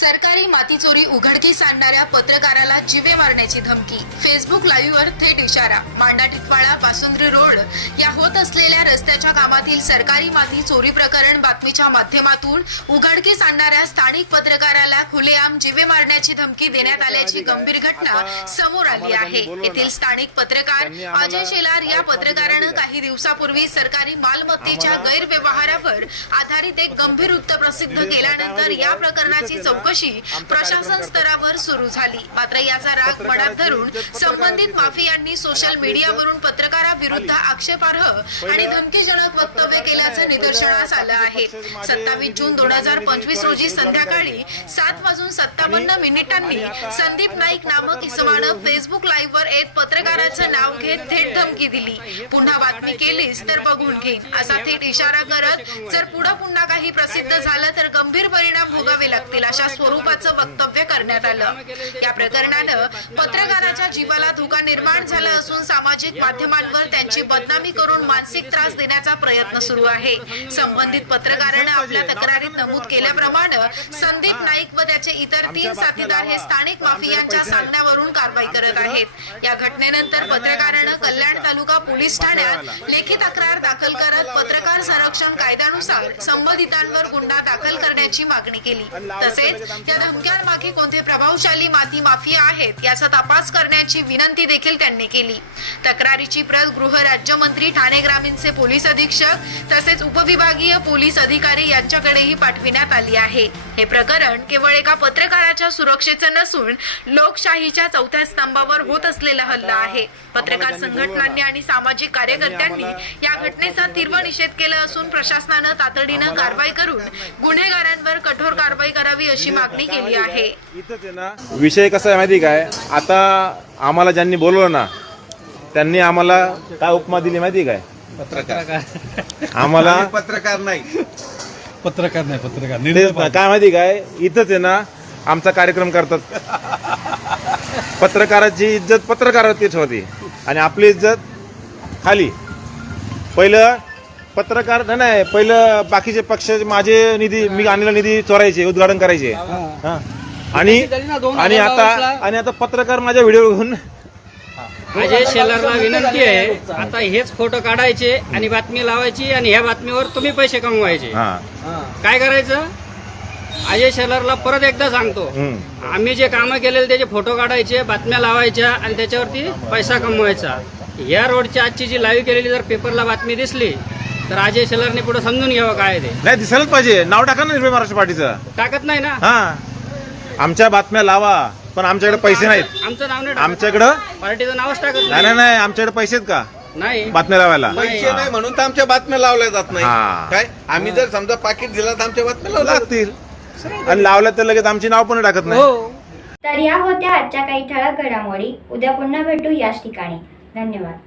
सरकारी माती चोरी उघडकीस आणणाऱ्या पत्रकाराला जिवे मारण्याची धमकी. फेसबुक लाईव्हवर थेट इशारा. मांडा टिटवाळा पासुंद्री रोड या होत असलेल्या रस्त्याच्या कामातील सरकारी माती चोरी प्रकरण बातमीच्या माध्यमातून उघडकीस आणणाऱ्या स्थानिक पत्रकाराला खुलेआम जिवे मारण्याची धमकी देण्यात आल्याची गंभीर घटना समोर आली आहे. येथील स्थानिक पत्रकार अजय शेलार या पत्रकारानं काही दिवसापूर्वी सरकारी मालमत्तेच्या गैरव्यवहारावर आधारित एक गंभीर वृत्त प्रसिद्ध केल्यानंतर या प्रकरणाची चौकशी प्रशासन स्तरावर सुरू झाली. मात्र याचा राग मनात धरून संबंधित माफियांनी सोशल मीडियावरून पत्रकाराविरुद्ध आक्षेपार्ह आणि धमकीजनक वक्तव्य केल्याचं निदर्शनास आलं आहे. सत्तावीस जून दोन हजार पंचवीस रोजी संध्याकाळी सात वाजून सत्तावन्न मिनिटांनी संदीप नाईक नामक इसमानं फेसबुक लाईव्ह वर येत पत्रकाराचं नाव घेत थेट धमकी दिली. पुन्हा बातमी केलीस तर बघून घेईन असा थेट इशारा करत जर पुढे पुन्हा काही प्रसिद्ध झालं तर गंभीर परिणाम भोगावे लागतील अशा स्वरूपाचं वक्तव्य करण्यात आलं. या प्रकरणानं पत्रकाराच्या जीवाला धोका निर्माण झाला सामाजिक माध्यमांवर त्यांची बदनामी करून मानसिक त्रास देण्याचा प्रयत्न सुरू आहे. संबंधित पत्रकारानं आपल्या तक्रारीत नमूद केल्याप्रमाणे संदीप नाईक व त्याचे इतर तीन साथीदार हे स्थानिक माफियांच्या सांगण्यावरून कारवाई करत आहेत. या घटनेनंतर पत्रकारानं कल्याण तालुका पोलीस ठाण्यात लेखी तक्रार दाखल करत पत्रकार संरक्षण कायद्यानुसार संबंधितांवर गुन्हा दाखल करण्याची मागणी केली. तसेच या धमक्यांमागे कोणते प्रभावशाली माती माफिया आहेत याचा तपास करण्याची विनंती देखील त्यांनी केली. तक्रारीची प्रत गृह राज्यमंत्री ठाणे ग्रामीणचे पोलीस अधीक्षक तसेच उपविभागीय पोलीस अधिकारी यांच्याकडेही पाठविण्यात आली आहे. हे प्रकरण केवळ एका पत्रकाराच्या सुरक्षेचं नसून लोकशाहीच्या चौथ्या स्तंभावर होत असलेला हल्ला आहे. पत्रकार संघटनांनी आणि सामाजिक कार्यकर्त्यांनी या घटनेचा तीव्र निषेध केला असून प्रशासनानं तातडीनं कारवाई करून गुन्हेगारांवर कठोर कारवाई करावी अशी मागणी केली आहे. विषय कसा आहे माहिती काय? आता आम्हाला ज्यांनी बोलवलं ना त्यांनी आम्हाला काय उपमा दिली माहिती काय? आम्हाला पत्रकार नाही. पत्रकार नाही पत्रकार. तेच काय माहिती काय? इथंच आहे ना आमचा कार्यक्रम करतात. पत्रकाराची इज्जत पत्रकाराची ठेवते. आणि आपली इज्जत खाली. पहिलं पत्रकार नाही, नाही पहिलं बाकीचे पक्ष माझे निधी मी आणलेला निधी चोरायचे उद्घाटन करायचे. हा. आणि आणि आता आणि आता पत्रकार माझ्या व्हिडिओ घेऊन अजय शेलारला विनंती आहे आता हेच फोटो काढायचे आणि बातमी लावायची आणि ह्या बातमीवर तुम्ही पैसे कमवायचे. हा. काय करायचं? अजय शेलारला परत एकदा सांगतो. हम्म. आम्ही जे कामं केलेले त्याचे फोटो काढायचे बातम्या लावायच्या आणि त्याच्यावरती पैसा कमवायचा. या रोडची आजची जी लाईव्ह केलेली जर पेपरला बातमी दिसली तर अजय शेलारने पुढे समजून घ्यावं काय ते. नाही दिसायलाच पाहिजे. नाव टाका ना निर्भय महाराष्ट्र पार्टीचं. टाकत नाही ना? हा. आमच्या बातम्या लावा. पण आमच्याकडे पैसे नाहीत. आमचं नाव नाही टाकत. आमच्याकडं पार्टीचं नावच टाकत नाही. नाही आमच्याकडे पैसे आहेत का? नाही. बातम्या लावायला. पैसे नाही म्हणून तर आमच्या बातम्या लावल्या जात हा. नाही काय? आम्ही जर समजा पाकिट दिला तर आमच्या बातम्या लावल्या. लागतील. आणि लावल्या तर लगेच आमची नाव पण टाकत नाही. हो. तर या होत्या आजच्या काही ठळक घडामोडी. उद्या पुन्हा भेटू याच ठिकाणी. धन्यवाद.